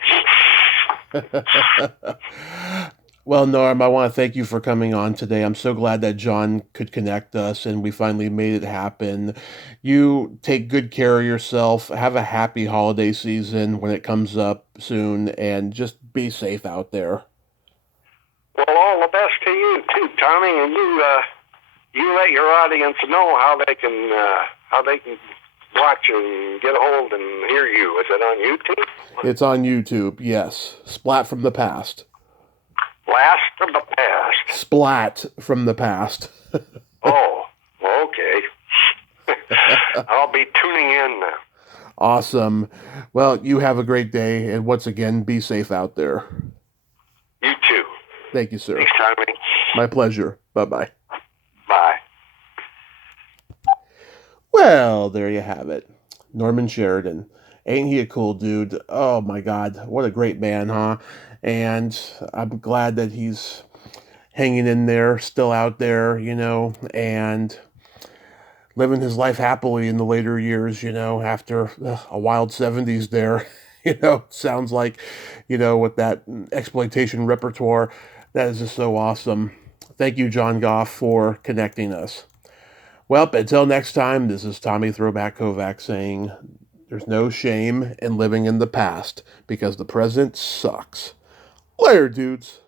Well, Norm, I want to thank you for coming on today. I'm so glad that John could connect us and we finally made it happen. You take good care of yourself. Have a happy holiday season when it comes up soon, and just be safe out there. Well, all the best to you too, Tommy, and you let your audience know how they can watch and get a hold and hear you. Is it on YouTube? It's on YouTube, yes. Splat from the past. Blast from the past. Splat from the past. Oh, okay. I'll be tuning in now. Awesome. Well, you have a great day, and once again, be safe out there. You too. Thank you, sir. Thanks, Tommy. My pleasure. Bye-bye. Bye. Well, there you have it. Norman Sheridan. Ain't he a cool dude? Oh my God, what a great man, huh? And I'm glad that he's hanging in there, still out there, and living his life happily in the later years, after a wild 70s there. Sounds like, with that exploitation repertoire, that is just so awesome. Thank you, John Goff, for connecting us. Well, until next time, this is Tommy Throwback Kovac saying, there's no shame in living in the past, because the present sucks. Later, dudes.